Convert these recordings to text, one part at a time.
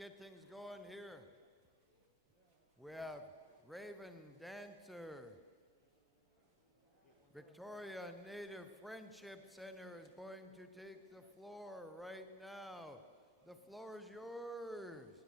get things going here. We have Raven Dancer. Victoria Native Friendship Center is going to take the floor right now. The floor is yours.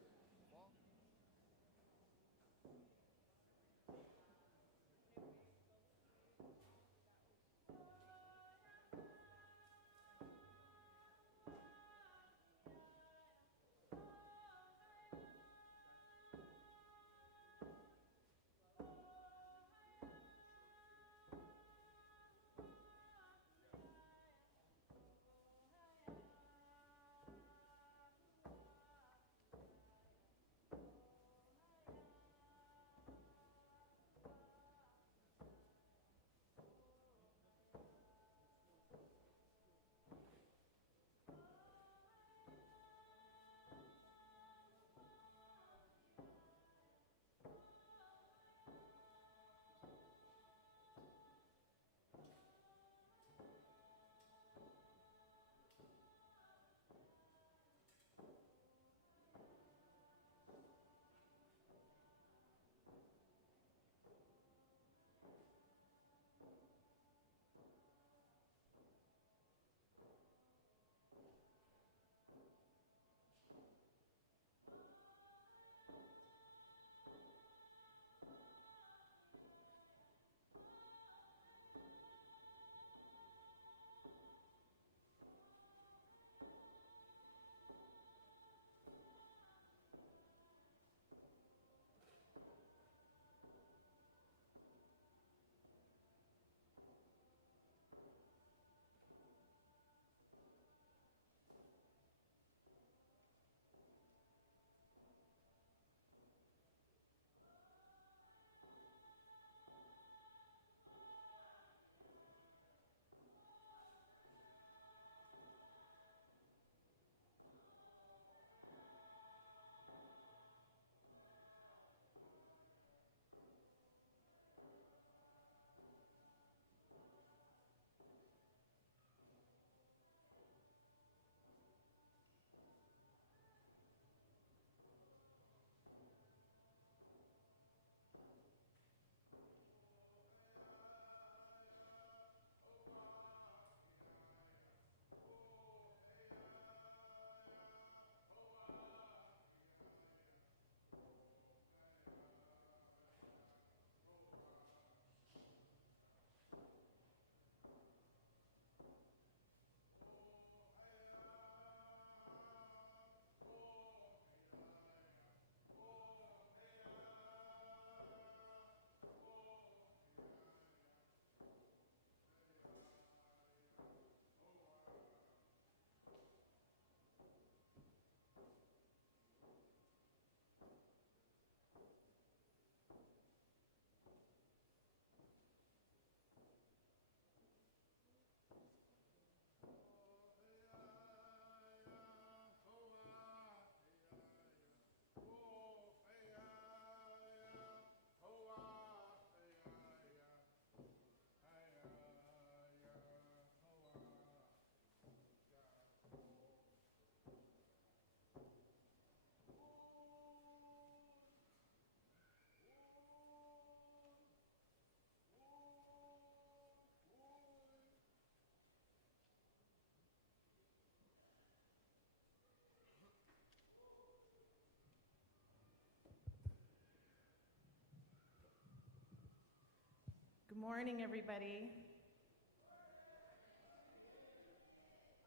Good morning, everybody.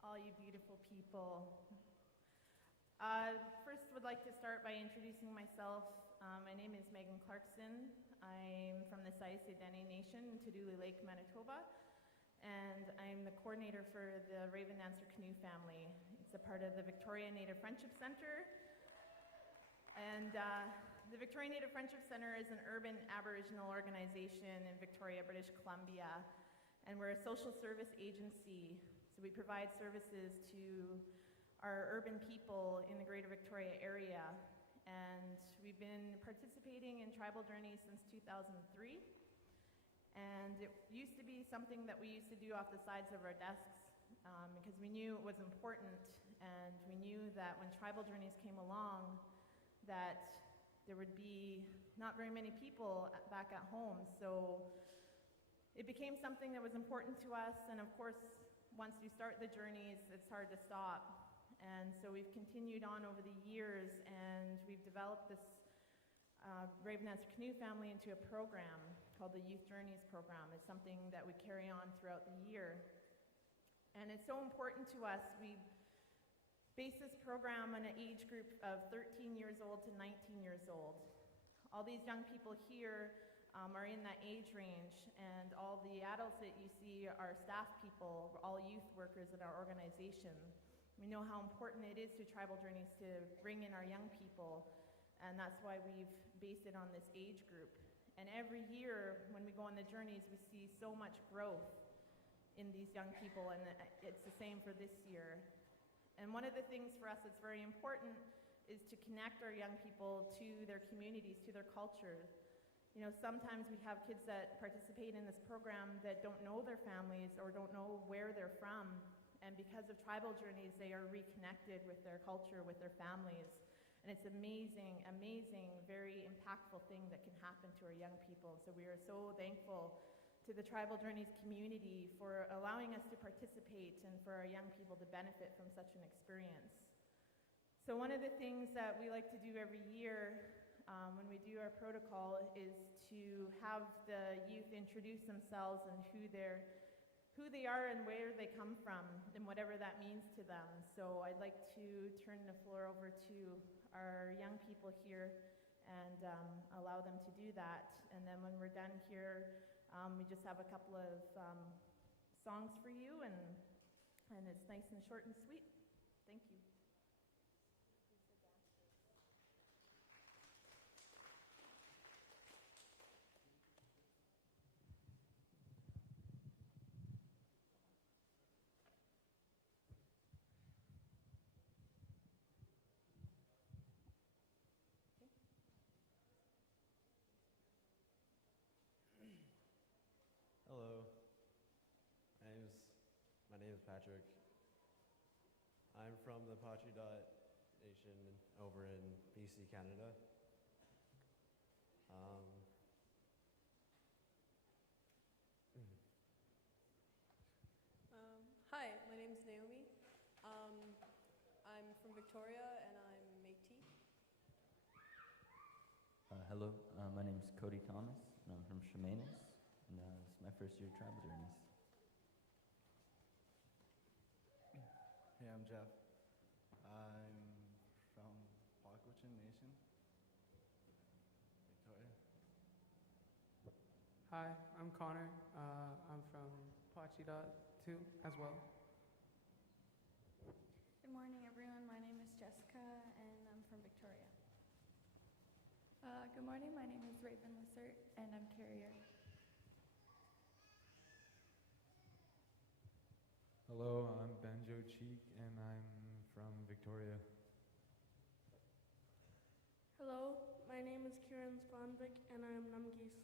All you beautiful people. First, would like to start by introducing myself. My name is Megan Clarkson. I'm from the Siaise Dene Nation in Tuduli Lake, Manitoba, and I'm the coordinator for the Raven Dancer Canoe family. It's a part of the Victoria Native Friendship Center. And the Victoria Native Friendship Center is an urban Aboriginal organization in Victoria, British Columbia, and we're a social service agency. So we provide services to our urban people in the Greater Victoria area. And we've been participating in tribal journeys since 2003. And it used to be something that we used to do off the sides of our desks because we knew it was important, and we knew that when tribal journeys came along, that there would be not very many people back at home. So it became something that was important to us, and of course, once you start the journeys, it's hard to stop. And so we've continued on over the years, and we've developed this Raven Dancer Canoe family into a program called the Youth Journeys Program. It's something that we carry on throughout the year. And it's so important to us. We base this program on an age group of 13 years old to 19 years old. All these young people here are in that age range, and all the adults that you see are staff people, all youth workers in our organization. We know how important it is to Tribal Journeys to bring in our young people, and that's why we've based it on this age group. And every year when we go on the journeys, we see so much growth in these young people, and it's the same for this year. And one of the things for us that's very important is to connect our young people to their communities, to their culture. You know, sometimes we have kids that participate in this program that don't know their families or don't know where they're from. And because of Tribal Journeys, they are reconnected with their culture, with their families. And it's amazing, amazing, very impactful thing that can happen to our young people. So we are so thankful to the Tribal Journeys community for allowing us to participate and for our young people to benefit from such an experience. So one of the things that we like to do every year when we do our protocol is to have the youth introduce themselves and who they are and where they come from and whatever that means to them. So I'd like to turn the floor over to our young people here and allow them to do that. And then when we're done here, we just have a couple of songs for you, and it's nice and short and sweet. Thank you. Hello, my name is Patrick. I'm from the Pacheedaht Nation over in BC, Canada. Hi, my name is Naomi. I'm from Victoria and I'm Métis. Hello, my name is Cody Thomas, and I'm from Chemainus, and it's my first year of Tribal Journeys. Hey, I'm Jeff. I'm from Squaxin Nation, Victoria. Hi, I'm Connor. I'm from Pacheedaht too, as well. Good morning, everyone. My name is Jessica, and I'm from Victoria. Good morning. My name is Raven Lissert, and I'm Carrier. Hello, I'm Banjo Cheek, and I'm from Victoria. Hello, my name is Kieran Spanvik, and I am Numgees.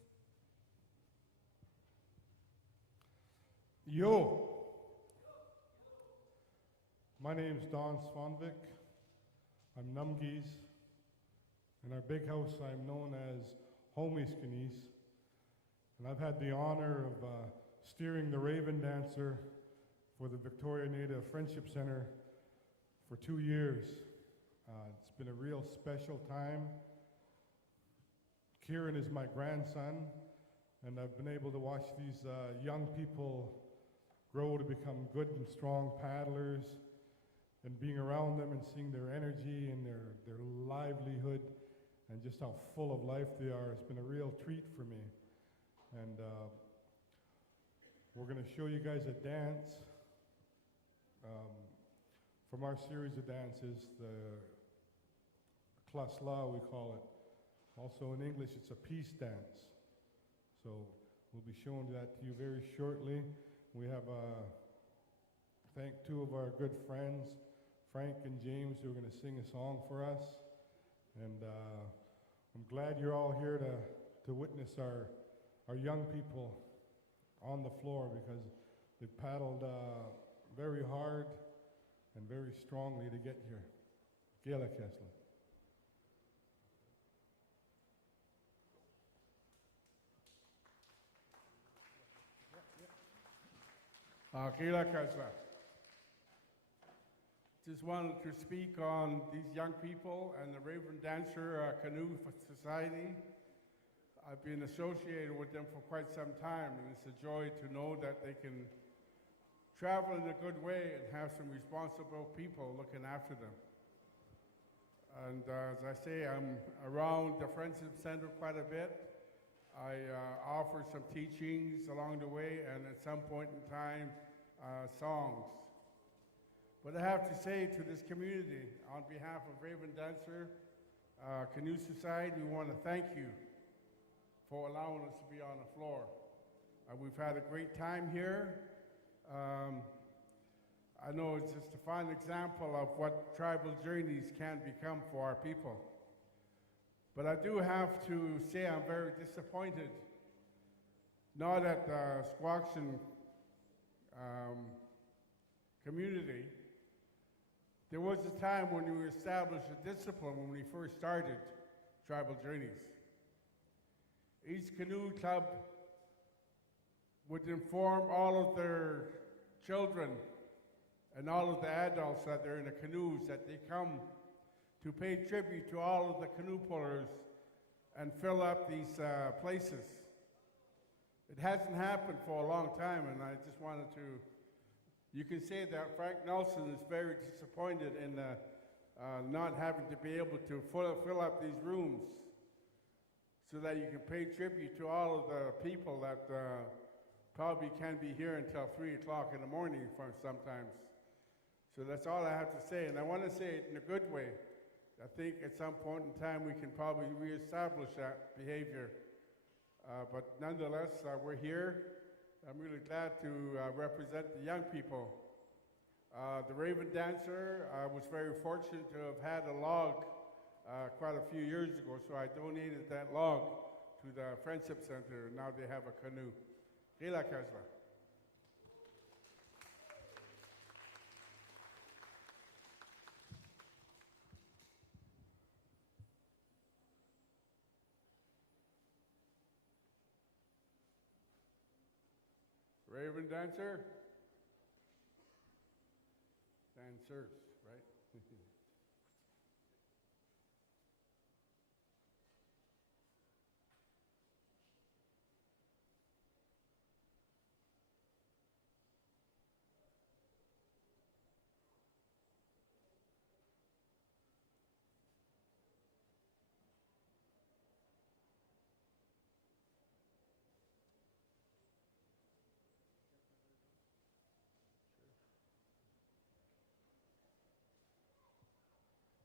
Yo! My name's Don Svanvik. I'm Numgees. In our big house, I'm known as Homieskinese. And I've had the honor of steering the Raven Dancer for the Victoria Native Friendship Center for 2 years. It's been a real special time. Kieran is my grandson, and I've been able to watch these young people grow to become good and strong paddlers, and being around them and seeing their energy and their livelihood and just how full of life they are. It's been a real treat for me. And we're going to show you guys a dance from our series of dances, the Klasla, we call it. Also in English, it's a peace dance. So we'll be showing that to you very shortly. We have thank two of our good friends, Frank and James, who are going to sing a song for us. And I'm glad you're all here to witness our young people on the floor, because they paddled very hard and very strongly to get here. Gela Kessler. Kila Kasla. Just wanted to speak on these young people and the Raven Dancer Canoe Society. I've been associated with them for quite some time, and it's a joy to know that they can travel in a good way and have some responsible people looking after them. And as I say, I'm around the Friendship Center quite a bit. I offer some teachings along the way, and at some point in time, songs. But I have to say to this community, on behalf of Raven Dancer Canoe Society, we want to thank you for allowing us to be on the floor. We've had a great time here. I know it's just a fine example of what tribal journeys can become for our people. But I do have to say I'm very disappointed, not at the Squaxin community. There was a time when we established a discipline when we first started tribal journeys. Each canoe club would inform all of their children and all of the adults that are in the canoes that they come to pay tribute to all of the canoe pullers and fill up these places. It hasn't happened for a long time, and I just wanted to, you can say that Frank Nelson is very disappointed in not having to be able to fill up these rooms so that you can pay tribute to all of the people that probably can't be here until 3 o'clock in the morning sometimes. So that's all I have to say, and I want to say it in a good way. I think at some point in time we can probably reestablish that behavior. But nonetheless, we're here. I'm really glad to represent the young people. The Raven Dancer, I was very fortunate to have had a log quite a few years ago, so I donated that log to the Friendship Center. Now they have a canoe. Kila Kasla. Raven Dancer? Dancers, right?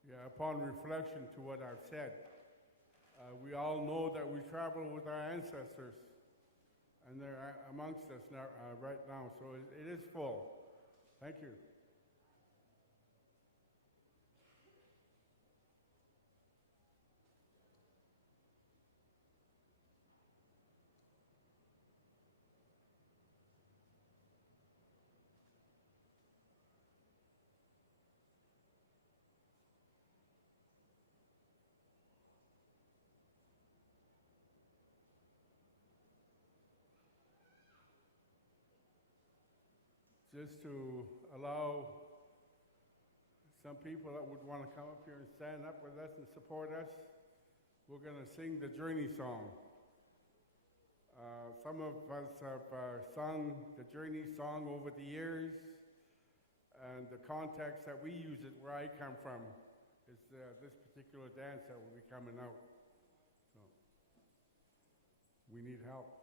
Yeah, upon reflection to what I've said, we all know that we travel with our ancestors, and they're amongst us now, right now, so it is full. Thank you. Just to allow some people that would want to come up here and stand up with us and support us, we're going to sing the Journey song. Some of us have sung the Journey song over the years, and the context that we use it where I come from is this particular dance that will be coming out. So we need help.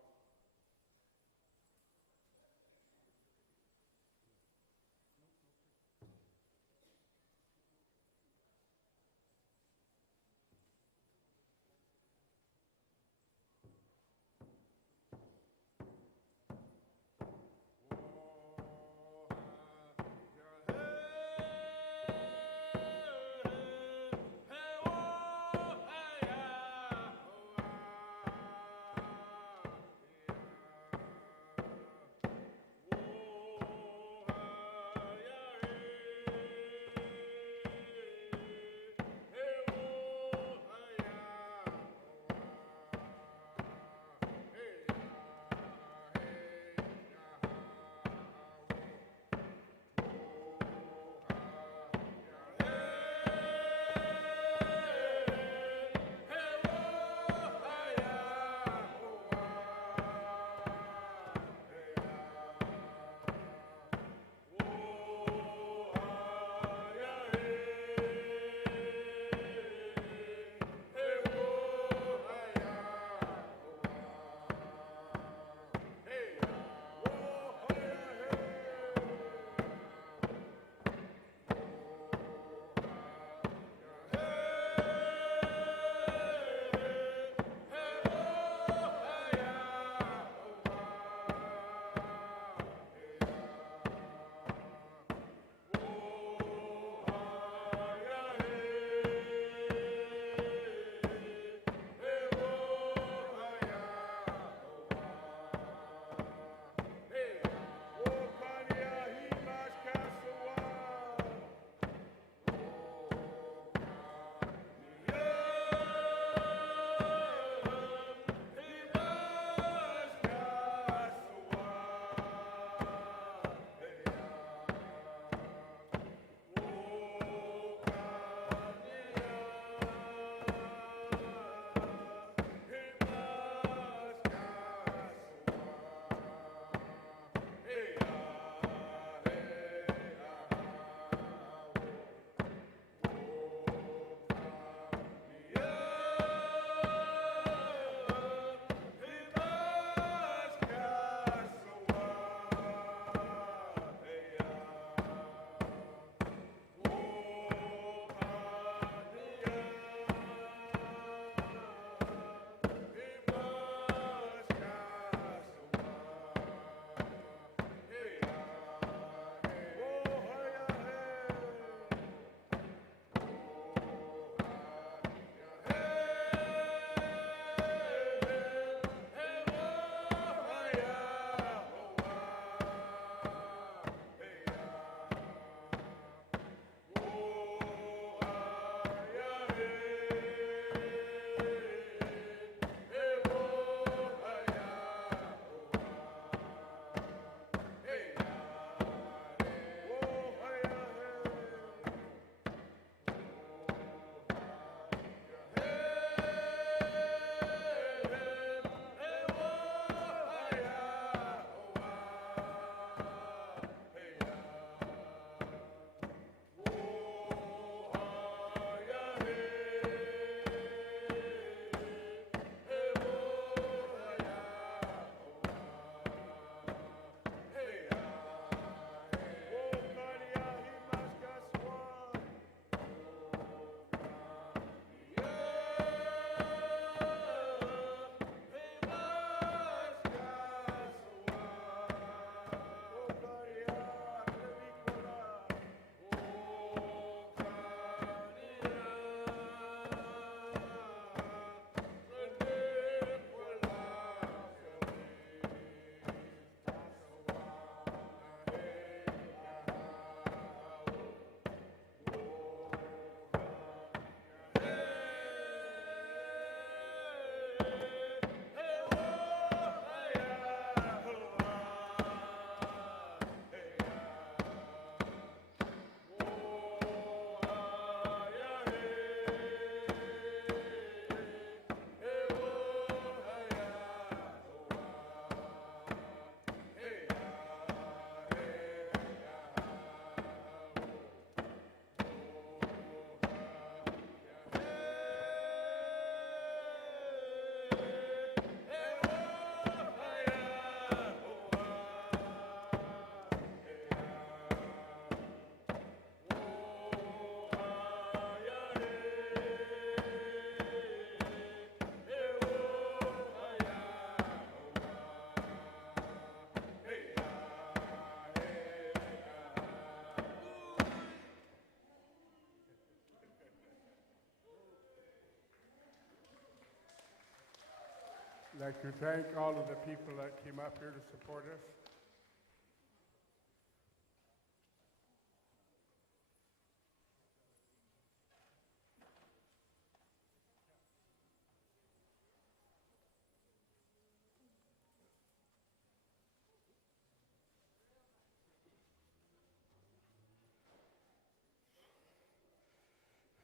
like to thank all of the people that came up here to support us.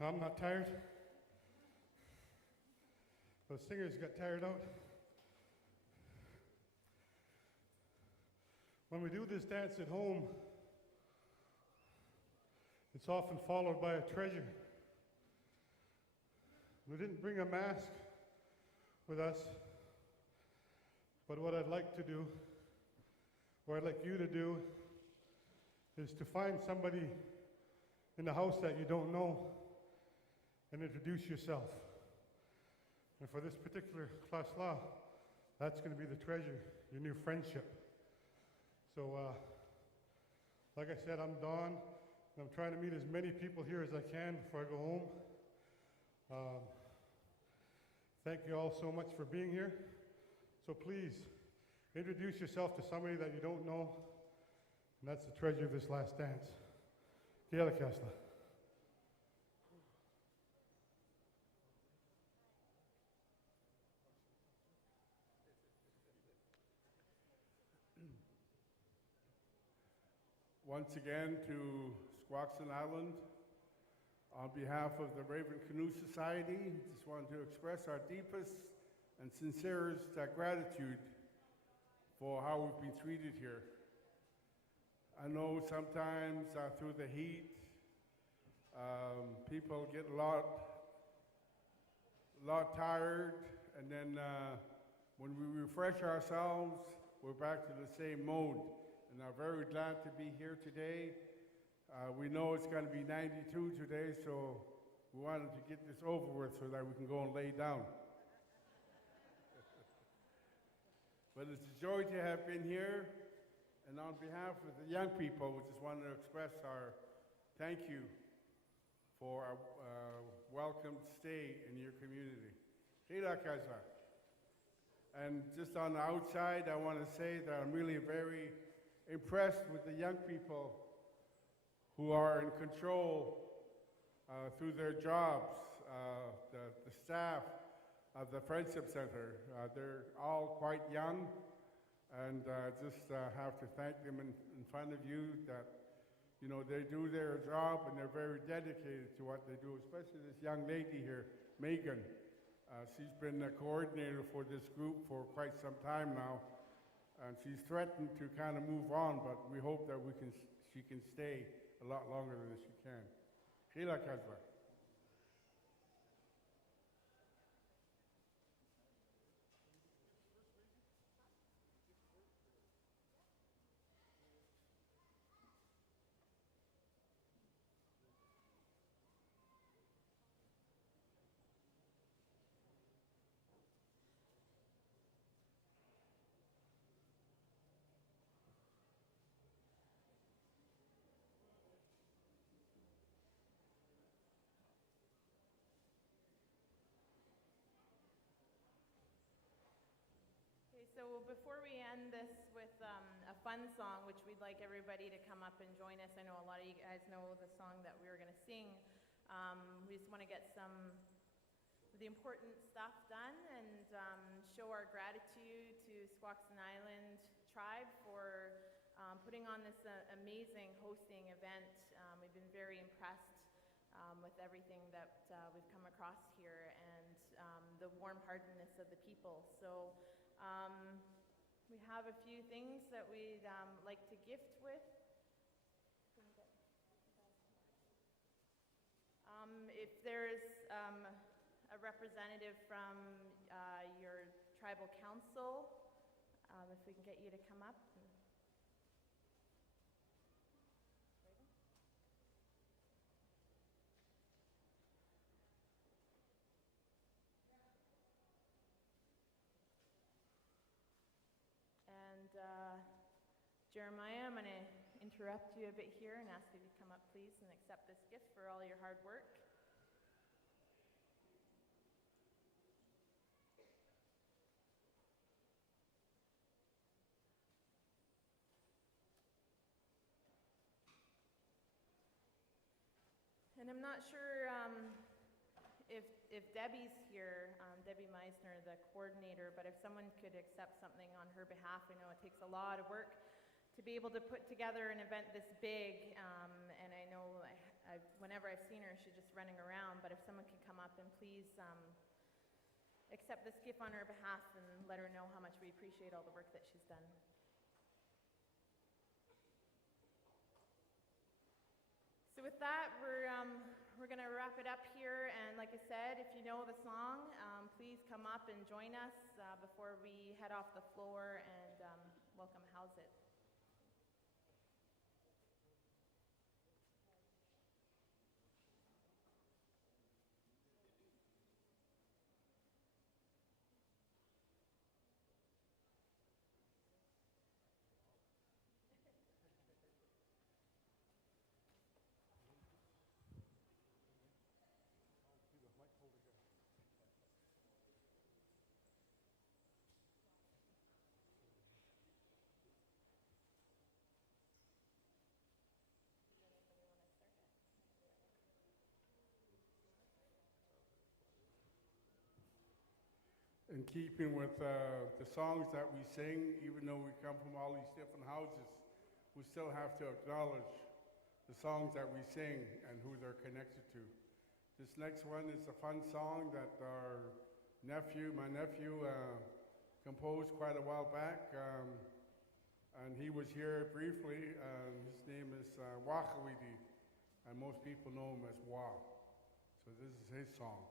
I'm not tired. Those singers got tired out. When we do this dance at home, it's often followed by a treasure. We didn't bring a mask with us, but what I'd like to do, or I'd like you to do, is to find somebody in the house that you don't know and introduce yourself. And for this particular class law, that's going to be the treasure, your new friendship. So, like I said, I'm Don, and I'm trying to meet as many people here as I can before I go home. Thank you all so much for being here. So please, introduce yourself to somebody that you don't know, and that's the treasure of this last dance. Gaelic Castle. Once again to Squaxin Island, on behalf of the Raven Canoe Society, just wanted to express our deepest and sincerest gratitude for how we've been treated here. I know sometimes through the heat, people get a lot tired, and then when we refresh ourselves, we're back to the same mode. And I'm very glad to be here today. We know it's going to be 92 today, so we wanted to get this over with so that we can go and lay down. But it's a joy to have been here. And on behalf of the young people, we just wanted to express our thank you for our welcome stay in your community. And just on the outside, I want to say that I'm really very impressed with the young people who are in control through their jobs, the staff of the Friendship Center. They're all quite young, and just have to thank them in front of you that, you know, they do their job and they're very dedicated to what they do, especially this young lady here, Megan. She's been a coordinator for this group for quite some time now. And she's threatened to kind of move on, but we hope that she can stay a lot longer than she can. Sheila Kazba. So before we end this with a fun song, which we'd like everybody to come up and join us. I know a lot of you guys know the song that we were going to sing. We just want to get some of the important stuff done and show our gratitude to Squaxin Island tribe for putting on this amazing hosting event. We've been very impressed with everything that we've come across here and the warm-heartedness of the people. So we have a few things that we'd like to gift with. If there's a representative from your tribal council, if we can get you to come up. Jeremiah, I'm going to interrupt you a bit here and ask you to come up, please, and accept this gift for all your hard work. And I'm not sure if Debbie's here, Debbie Meisner, the coordinator, but if someone could accept something on her behalf. I know it takes a lot of work to be able to put together an event this big, and I know whenever I've seen her, she's just running around, but if someone could come up and please accept this gift on her behalf and let her know how much we appreciate all the work that she's done. So with that, we're going to wrap it up here, and like I said, if you know the song, please come up and join us before we head off the floor and welcome House It. In keeping with the songs that we sing, even though we come from all these different houses, we still have to acknowledge the songs that we sing and who they're connected to. This next one is a fun song that my nephew composed quite a while back, and he was here briefly. His name is Wachawidi, and most people know him as Wa. So this is his song.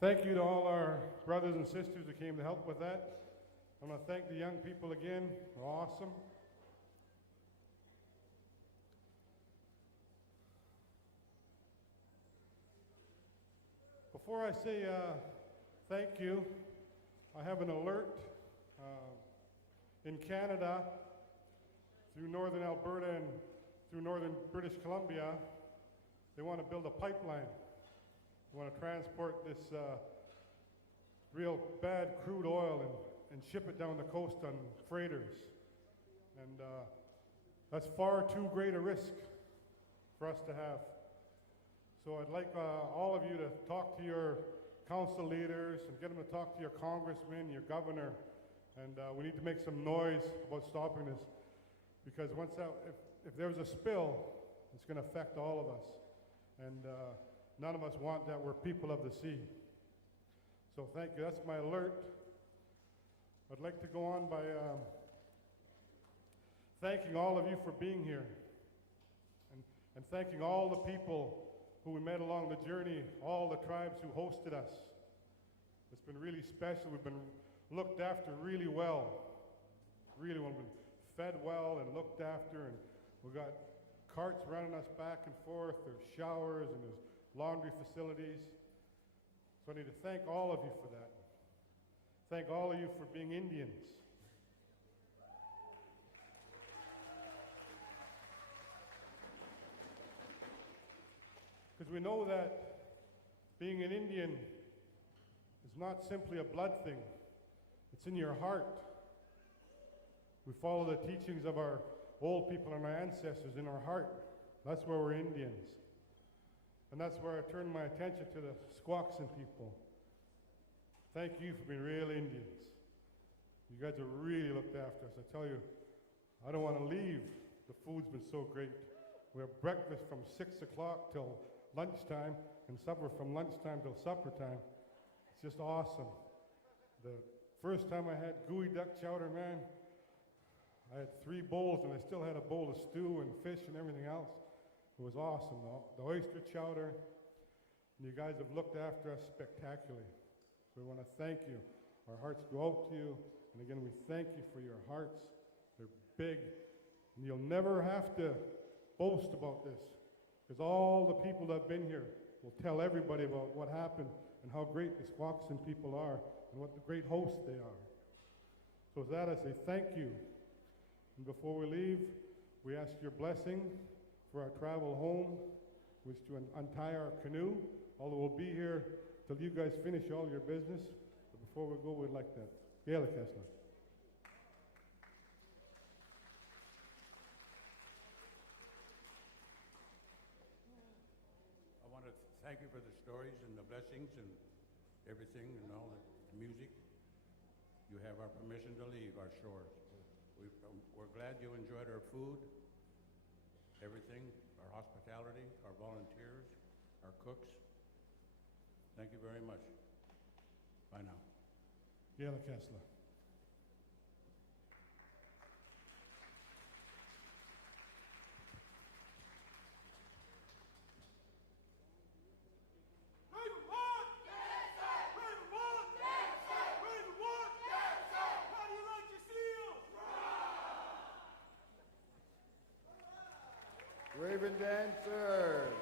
Thank you to all our brothers and sisters who came to help with that. I want to thank the young people again. They're awesome. Before I say thank you, I have an alert. In Canada, through northern Alberta and through northern British Columbia, they want to build a pipeline. They want to transport this real bad crude oil and ship it down the coast on freighters. And that's far too great a risk for us to have. So I'd like all of you to talk to your council leaders and get them to talk to your congressman, your governor, and we need to make some noise about stopping this, because once that, if there's a spill, it's going to affect all of us, and none of us want that. We're people of the sea. So thank you. That's my alert. I'd like to go on by thanking all of you for being here, and thanking all the people who we met along the journey, all the tribes who hosted us. It's been really special. We've been looked after really well. Really well. We've been fed well and looked after, and we've got carts running us back and forth. There's showers and there's laundry facilities. So I need to thank all of you for that. Thank all of you for being Indians. Because we know that being an Indian is not simply a blood thing. It's in your heart. We follow the teachings of our old people and our ancestors in our heart. That's where we're Indians. And that's where I turn my attention to the Squaxin people. Thank you for being real Indians. You guys have really looked after us. I tell you, I don't want to leave. The food's been so great. We have breakfast from 6 o'clock till lunchtime, and supper from lunchtime till supper time. It's just awesome. The first time I had gooey duck chowder, man, I had 3 bowls, and I still had a bowl of stew and fish and everything else. It was awesome. The oyster chowder, and you guys have looked after us spectacularly. So we want to thank you. Our hearts go out to you, and again, we thank you for your hearts. They're big, and you'll never have to boast about this, because all the people that have been here will tell everybody about what happened and how great the Squaxin people are and what the great hosts they are. So with that, I say thank you. And before we leave, we ask your blessing for our travel home, which to untie our canoe, although we'll be here till you guys finish all your business. But before we go, we'd like that. Gaelic Kessler. I want to thank you for the stories and the blessings and everything and all the music. You have our permission to leave our shores. We're glad you enjoyed our food, everything, our hospitality, our volunteers, our cooks. Thank you very much. Bye now. Gaelic Kessler. Raven dancers.